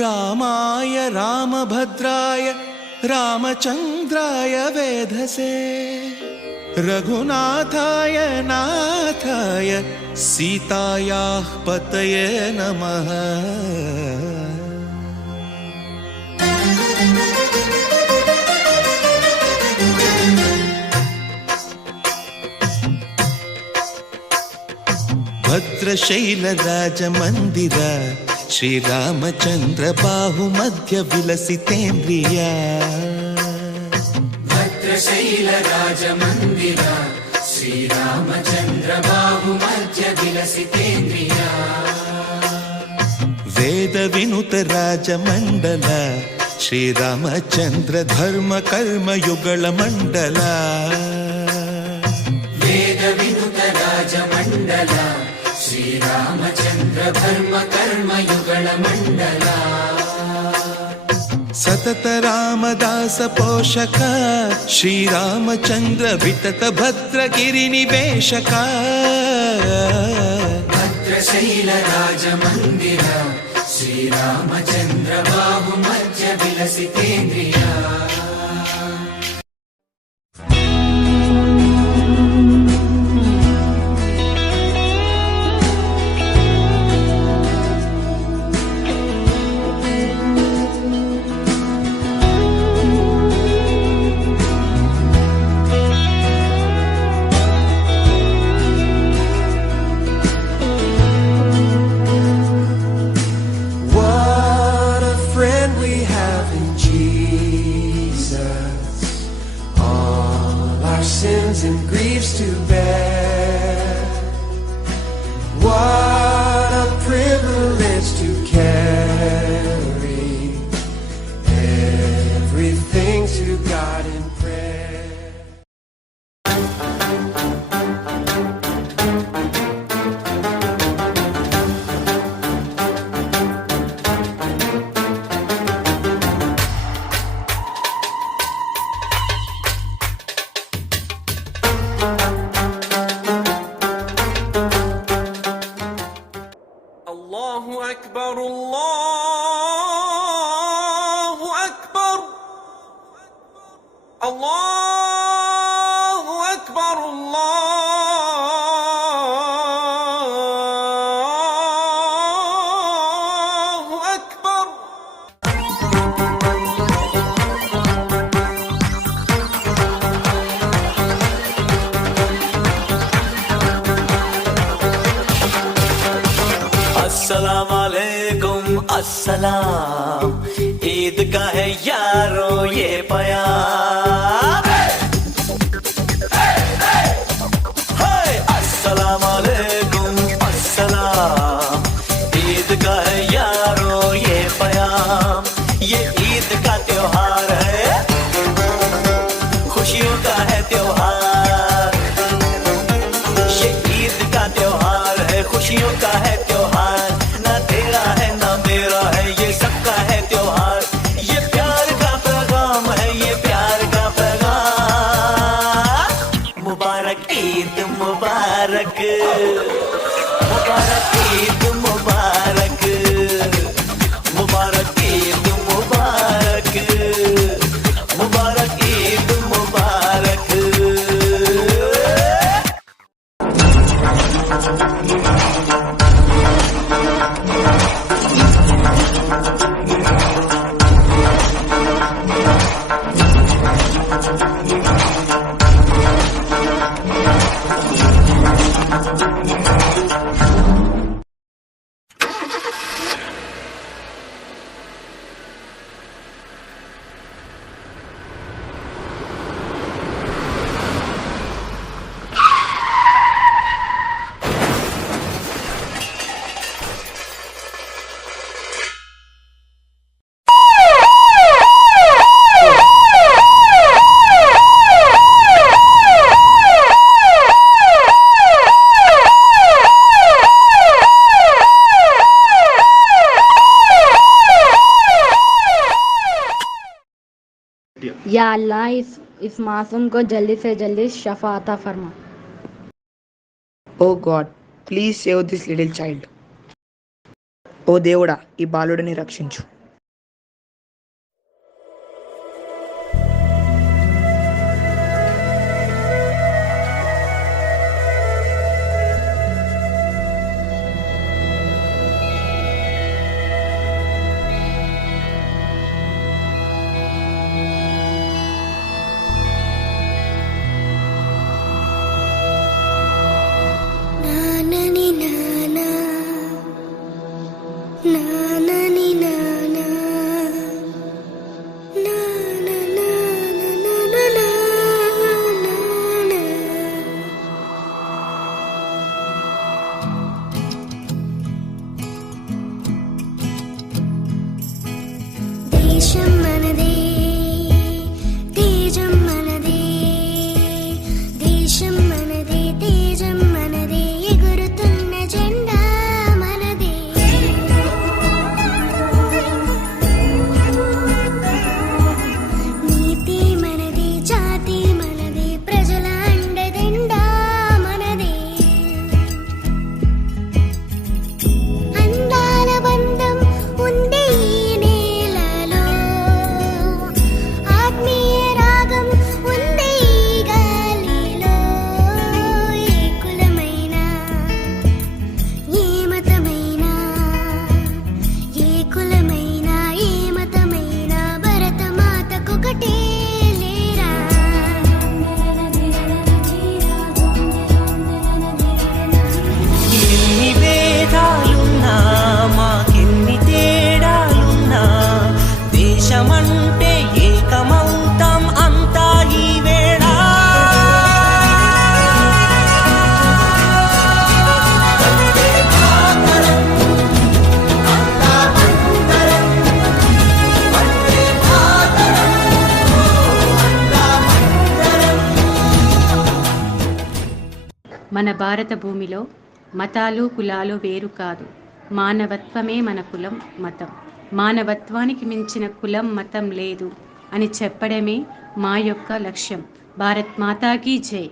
रामाय रामभद्राय रामचन्द्राय वेधसे रघुनाथाय नाथाय सीतायाः पतये नमः। भद्रशैलराजमन्दिर श्रीरामचन्द्र बाहुमध्य विलसितेन्द्रिय भद्रशैलराजमन्दिर श्रीरामचन्द्र बाहुमध्य विलसितेन्द्रिय वेदविनुत राजमण्डल श्रीरामचन्द्र धर्म कर्म युगल मण्डल वेदविनुत राजमण्डल श्रीरामचन्द्र धर्म कर्म युगल मण्डल सतत रामदास पोषक श्रीरामचन्द्र वितत भद्रगिरि निवेशक भद्रशैल राजमन्दिर Shri Ramchandra बाहुमध्य विलसितेन्द्रिय। Sins and griefs to bear. What a privilege to carry everything to God in prayer. الله أكبر الله أكبر الله أكبر الله أكبر. अस्सलाम वालेकुम अस्सलाम, ईद का है यारो ये प्यार। अस्सलाम वालेकुम अस्सलाम, ईद का है यारो ये प्यार। ये ईद का त्योहार है, खुशियों का है त्योहार। ये ईद का त्योहार है, खुशियों का है त्योहार। ना तेरा है ना मेरा है, ये सबका है त्योहार। ये प्यार का पैगाम है, ये प्यार का पैगाम। मुबारक ईद मुबारक, मुबारक ईद मुबारक, मुबारक ईद मुबारक, मुबारक ईद मुबारक। या अल्लाह इस मासूम को जल्दी से जल्दी शफा अता फरमा। Oh God, please save this little child. ఓ దేవుడా, ఈ బాలుడిని రక్షించు. నానని నానా నానా నానా నానా దేశం మనదే తేజం మనదే దేశం మనదే తేజం మనదే ఎగురుతున్న జెండా మనదే నీతి మనదే జాతి మనదే ప్రజల అండదండా మనదే అందాల బంధం ఉంది ఈ నేలలో ఆత్మీయ రాగం ఉంది ఈ గాలిలో ఏ కులమైనా ఏ మతమైనా ఏ కులమైనా ఏ మతమైనా భరతమాతకొకటే లేరా ఎన్ని భేదాలున్నా మాకెన్ని తేడాలున్నా దేశమంటే ఏకమౌతాం అంతా ఈ వేళ మన భారత భూమిలో మతాలు కులాలు వేరు కాదు. మానవత్వమే మన కులం మతం. మానవత్వానికి మించిన కులం మతం లేదు అని చెప్పడమే మా యొక్క లక్ష్యం. భారత్ మాతాకి జై.